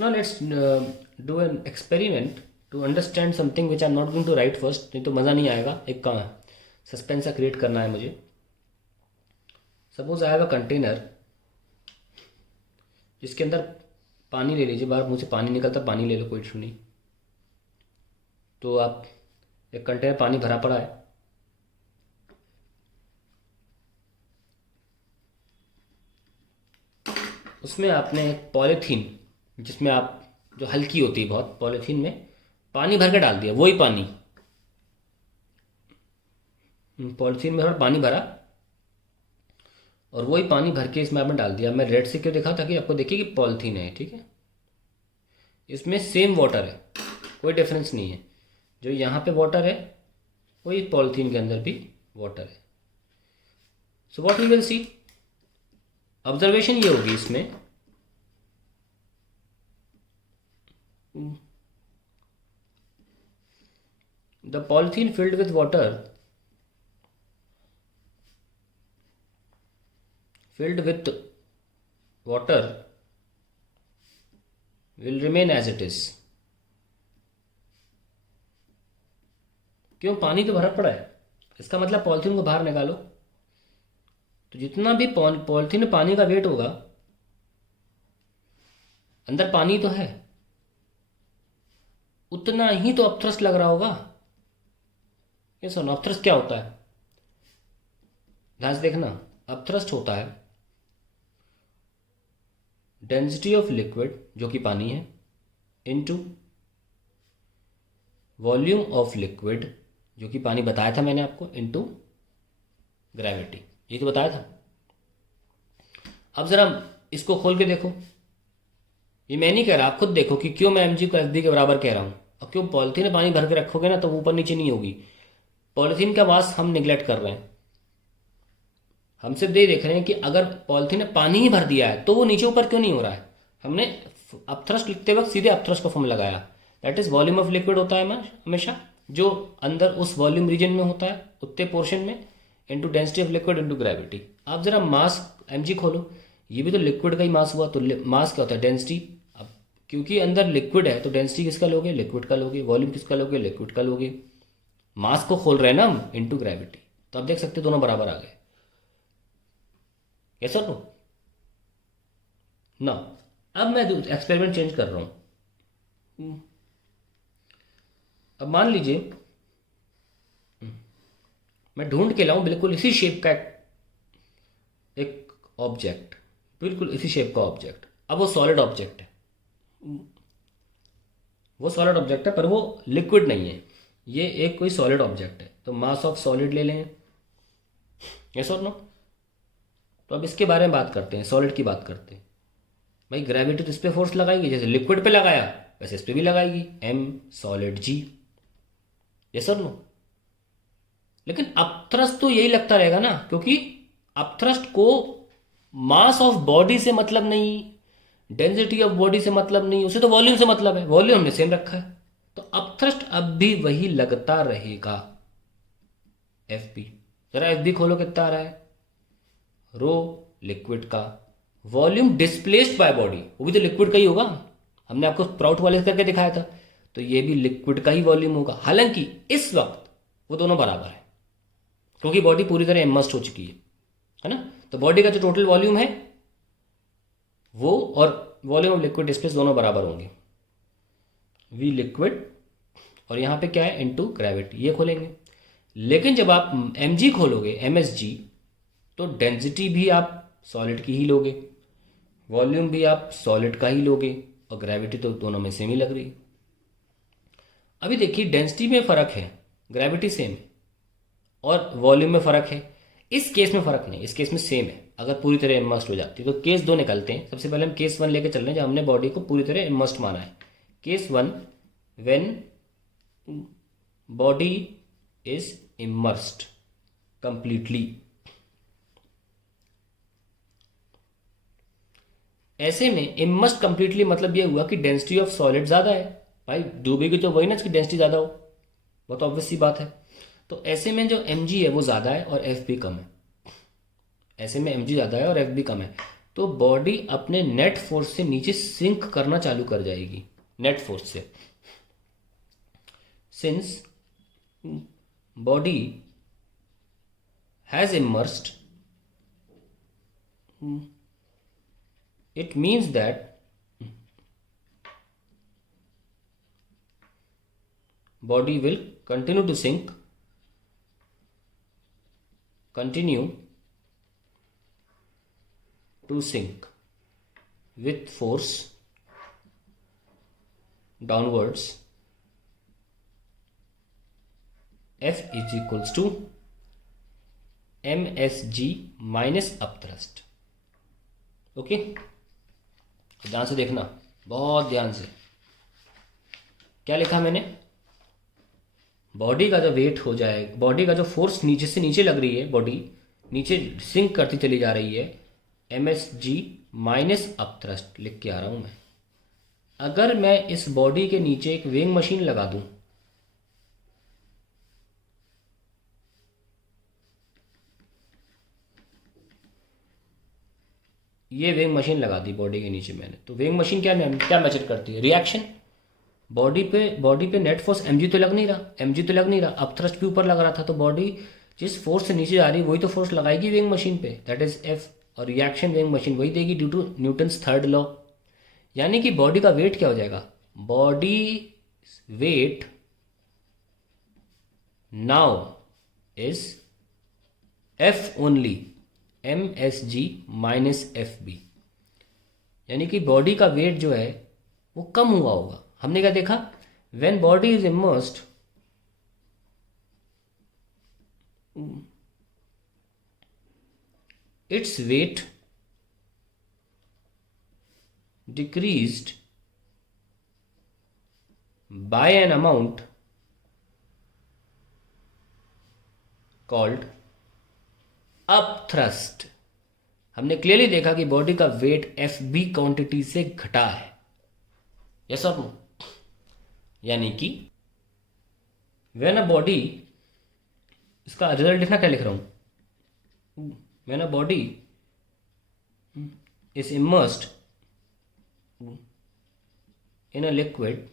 Now let's do an experiment to understand something which I'm not going to write first, नहीं तो मज़ा नहीं आएगा. एक सस्पेंस सा क्रिएट करना है मुझे. Suppose I have a container जिसके अंदर पानी ले लीजिए. बाहर मुझे पानी निकलता, पानी ले लो, कोई इशू नहीं. तो आप एक कंटेनर पानी भरा पड़ा है. उसमें आपने एक पॉलीथीन, जिसमें आप जो हल्की होती है बहुत, पॉलीथीन में पानी भर के डाल दिया. वही पानी, पॉलीथीन में थोड़ा पानी भरा और वही पानी भर के इसमें आपने डाल दिया. मैं रेड से क्यों दिखा, ताकि आपको देखिए कि पॉलीथीन है. ठीक है, इसमें सेम वाटर है, कोई डिफरेंस नहीं है. जो यहाँ पे वाटर है वही पॉलीथीन के अंदर भी वाटर है. So what we will see, observation ये होगी इसमें, the polythene filled with water will remain as it is. क्यों, पानी तो भरा पड़ा है. इसका मतलब पॉलीथीन को बाहर निकालो तो जितना भी पॉलीथीन में पानी का वेट होगा, अंदर पानी तो है, उतना ही तो अपथ्रस्ट लग रहा होगा. ये सुनो, अपथ्रस्ट क्या होता है, ध्यान से देखना. अपथ्रस्ट होता है डेंसिटी ऑफ लिक्विड, जो कि पानी है, इनटू वॉल्यूम ऑफ लिक्विड, जो कि पानी बताया था मैंने आपको, इनटू ग्रेविटी. ये तो बताया था. अब जरा इसको खोल के देखो. ये मैं नहीं कह रहा, आप खुद देखो कि क्यों मैं mg को fb के बराबर कह रहा हूं. और क्यों पॉलीथीन में पानी भर के रखोगे ना तो वो ऊपर नीचे नहीं होगी. पॉलीथीन का मास हम निगलेक्ट कर रहे हैं. हम सिर्फ ये देख रहे हैं कि अगर पॉलीथीन ने पानी ही भर दिया है तो वो नीचे ऊपर क्यों नहीं हो रहा है. हमने अपथ्रस्ट लिखते वक्त सीधे अपथ्रस्ट का फॉर्म लगाया. That is volume of liquid होता है हमेशा, जो अंदर उस वॉल्यूम रीजन में होता है, उतने पोर्शन में, into density of liquid into gravity. आप जरा मास mg खोलो, ये भी तो लिक्विड का ही मास हुआ. तो मास क्या होता है, डेंसिटी. अब क्योंकि अंदर लिक्विड है तो डेंसिटी किसका लोगे, लिक्विड का लोगे. वॉल्यूम किसका लोगे, लिक्विड का लोगे. मास को खोल रहे हैं ना हम, इनटू ग्रेविटी. तो आप देख सकते दोनों बराबर आ गए. यस और नो. ना अब मैं एक्सपेरिमेंट चेंज कर रहा हूं. अब मान लीजिए मैं ढूंढ के लाऊं बिल्कुल इसी शेप का एक ऑब्जेक्ट, बिल्कुल इसी शेप का ऑब्जेक्ट. अब वो सॉलिड ऑब्जेक्ट है, वो सॉलिड ऑब्जेक्ट है, पर वो लिक्विड नहीं है. ये एक कोई सॉलिड ऑब्जेक्ट है. तो मास ऑफ सॉलिड ले लें. यस और नो. तो अब इसके बारे में बात करते हैं, सॉलिड की बात करते हैं. भाई ग्रेविटी तो इस पर फोर्स लगाएगी, जैसे लिक्विड पे लगाया वैसे इस पर भी लगाएगी, m सॉलिड g. यस और नो. लेकिन अपथ्रस्ट तो यही लगता रहेगा ना, क्योंकि अपथ्रस्ट को मास ऑफ बॉडी से मतलब नहीं, डेंसिटी ऑफ बॉडी से मतलब नहीं, उसे तो वॉल्यूम से मतलब है. वॉल्यूम हमने सेम रखा है, तो अपथ्रस्ट अब भी वही लगता रहेगा, FB. जरा FB खोलो, कितना आ रहा है, रो लिक्विड का. वॉल्यूम डिस्प्लेस्ड बाय बॉडी, वो भी तो लिक्विड का ही होगा. हमने आपको स्प्राउट वाले करके दिखाया था, तो ये भी लिक्विड का ही वॉल्यूम होगा. हालांकि इस वक्त वो दोनों बराबर है, क्योंकि बॉडी पूरी तरह इमर्स्ड हो चुकी है ना. तो बॉडी का जो टोटल वॉल्यूम है वो और वॉल्यूम ऑफ लिक्विड डिस्प्लेस दोनों बराबर होंगे. वी लिक्विड और यहाँ पे क्या है, इनटू ग्रेविटी. ये खोलेंगे. लेकिन जब आप mg खोलोगे, msg, तो डेंसिटी भी आप सॉलिड की ही लोगे, वॉल्यूम भी आप सॉलिड का ही लोगे, और ग्रेविटी तो दोनों में सेम ही लग रही है. अभी देखिए, डेंसिटी में फ़र्क है, ग्रेविटी सेम है, और वॉल्यूम में फ़र्क है. इस केस में फ़र्क नहीं, इस केस में सेम है. अगर पूरी तरह इमर्स्ड हो जाती है तो केस 2 निकलते हैं. सबसे पहले हम केस 1 लेके चल रहे हैं, जब हमने बॉडी को पूरी तरह इमर्स्ड माना है. Case 1, when body is immersed completely. ऐसे में इमर्स्ड कंप्लीटली मतलब ये हुआ कि डेंसिटी ऑफ सॉलिड ज़्यादा है. भाई डूबेगी तो वही ना, इसकी डेंसिटी ज़्यादा हो, बहुत ऑब्वियस सी बात है. तो ऐसे में जो mg है वो ज़्यादा है और fb कम है. ऐसे में mg ज़्यादा है और fb कम है. तो बॉडी अपने नेट फोर्स से नीचे सिंक करना चालू कर जाएगी, नेट फोर्स से। Since body has immersed, it means that body will continue to sink, continue to sink with force downwards. F is equals to msg minus upthrust. Okay, ध्यान से देखना, बहुत ध्यान से। क्या लिखा मैंने? बॉडी का जो वेट हो जाए, बॉडी का जो फोर्स नीचे से नीचे लग रही है, बॉडी नीचे सिंक करती चली जा रही है, msg माइनस अपथ्रस्ट लिख के आ रहा हूं मैं। अगर मैं इस बॉडी के नीचे एक वेइंग मशीन लगा दूं, ये वेइंग मशीन लगा दी बॉडी के नीचे मैंने, तो वेइंग मशीन क्या मेजर करती है? रिएक्शन। बॉडी पे नेट फोर्स mg तो लग नहीं रहा, अपथ्रस्ट भी ऊपर लग रहा था, तो बॉडी जिस फोर्स से नीचे जा रही है वही तो फोर्स लगाएगी वेइंग मशीन पे, दैट इज F, और रिएक्शन वेइंग मशीन वही देगी due to Newton's third law. यानी कि बॉडी का वेट क्या हो जाएगा? Body weight now is F only, msg minus fb। यानी कि बॉडी का वेट जो है वो कम हुआ होगा। हमने क्या देखा? When body is immersed, its weight decreased bye an amount called upthrust. हमने क्लियरली देखा कि बॉडी का वेट FB क्वांटिटी से घटा है, यस और नो? यानी कि व्हेन अ बॉडी, इसका रिजल्ट लिखना, क्या लिख रहा हूं? When a body is immersed in a liquid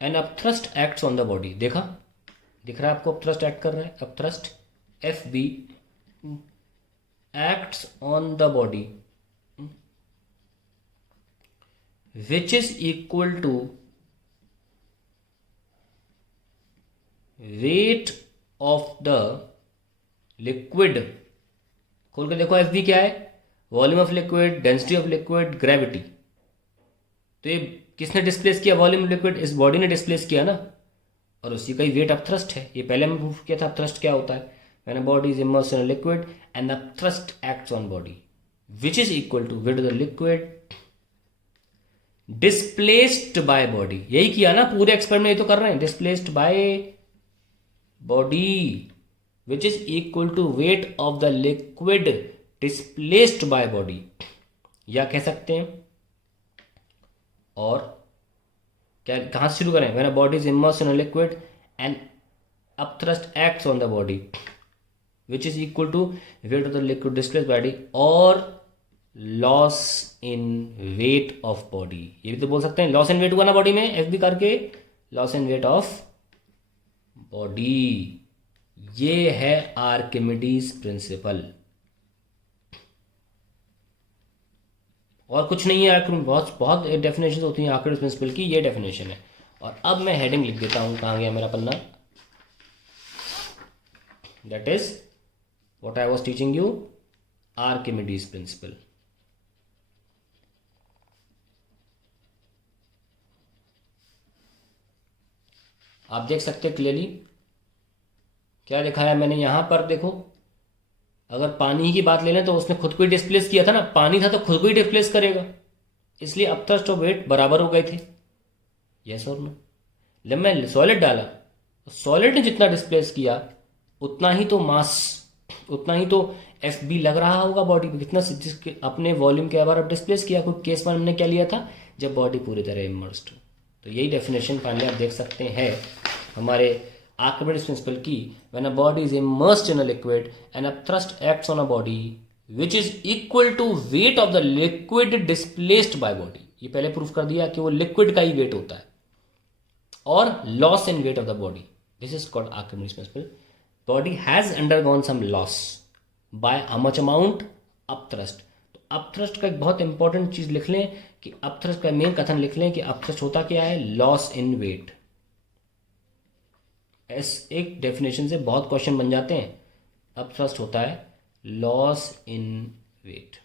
an upthrust acts on the body. देखा, दिख रहा है आपको? अपथ्रस्ट एक्ट कर रहा है, upthrust FB acts on the body which is equal to weight of the liquid। खोल के देखो FB क्या है? Volume of liquid, density of liquid, gravity. तो ये किसने डिस्प्लेस किया? वॉल्यूम ऑफ लिक्विड इस बॉडी ने डिस्प्लेस किया ना, और उसी का ही वेट अपथ्रस्ट है। ये पहले हमने प्रूफ किया था अपथ्रस्ट क्या होता है। When a body is immersed in a liquid and the thrust acts on body which is equal to weight of the liquid displaced by body। यही किया ना पूरे एक्सपेरिमेंट में, ये तो कर रहे हैं। displaced by body which is equal to weight of the liquid displaced by body, या कह सकते हैं। और क्या, कहां से शुरू करें? When a body is immersed in a liquid and upthrust acts on the body which is equal to weight of the liquid displaced body or loss in weight of body। ये भी तो बोल सकते हैं, लॉस इन वेट हुआ ना body में, FB करके, loss in weight of body. ये है आर्किमिडीज प्रिंसिपल, और कुछ नहीं है। बहुत बहुत डेफिनेशन होती हैं आर्किमिडीज प्रिंसिपल की, ये डेफिनेशन है। और अब मैं हेडिंग लिख देता हूं, कहां गया मेरा पन्ना? That is what I was teaching you, Archimedes principle। आप देख सकते हैं क्लियरली क्या लिखा है मैंने यहां पर। देखो, अगर पानी की बात ले लें तो उसने खुद को ही डिस्प्लेस किया था ना, पानी था तो खुद को ही डिस्प्लेस करेगा, इसलिए अपथ्रस्ट और वेट बराबर हो गए थे, यस और नो? जब मैं सॉलिड डाला, सॉलिड ने जितना डिस्प्लेस किया उतना ही तो मास, उतना ही तो FB लग रहा होगा बॉडी पे, कितना अपने वॉल्यूम के बार डिस्प्लेस किया। कोई केस में हमने क्या लिया था? जब बॉडी पूरी तरह इमर्स्ड हो। तो यही डेफिनेशन फाइनली आप देख सकते हैं हमारे आर्किमिडीज प्रिंसिपल की when a body is immersed in a liquid and a thrust acts on a body which is equal to weight of the liquid displaced by body. ये पहले प्रूफ कर दिया कि वो लिक्विड का ही वेट होता है, और loss in weight of the body, this is called Archimedes principle. Body has undergone some loss by how much amount? Upthrust. तो अपथ्रस्ट का एक बहुत इंपॉर्टेंट चीज लिख लें कि अपथ्रस्ट का मेन कथन लिख लें कि अपथ्रस्ट होता क्या है, लॉस इन वेट। इस एक डेफिनेशन से बहुत क्वेश्चन बन जाते हैं। अपथ्रस्ट होता है लॉस इन वेट।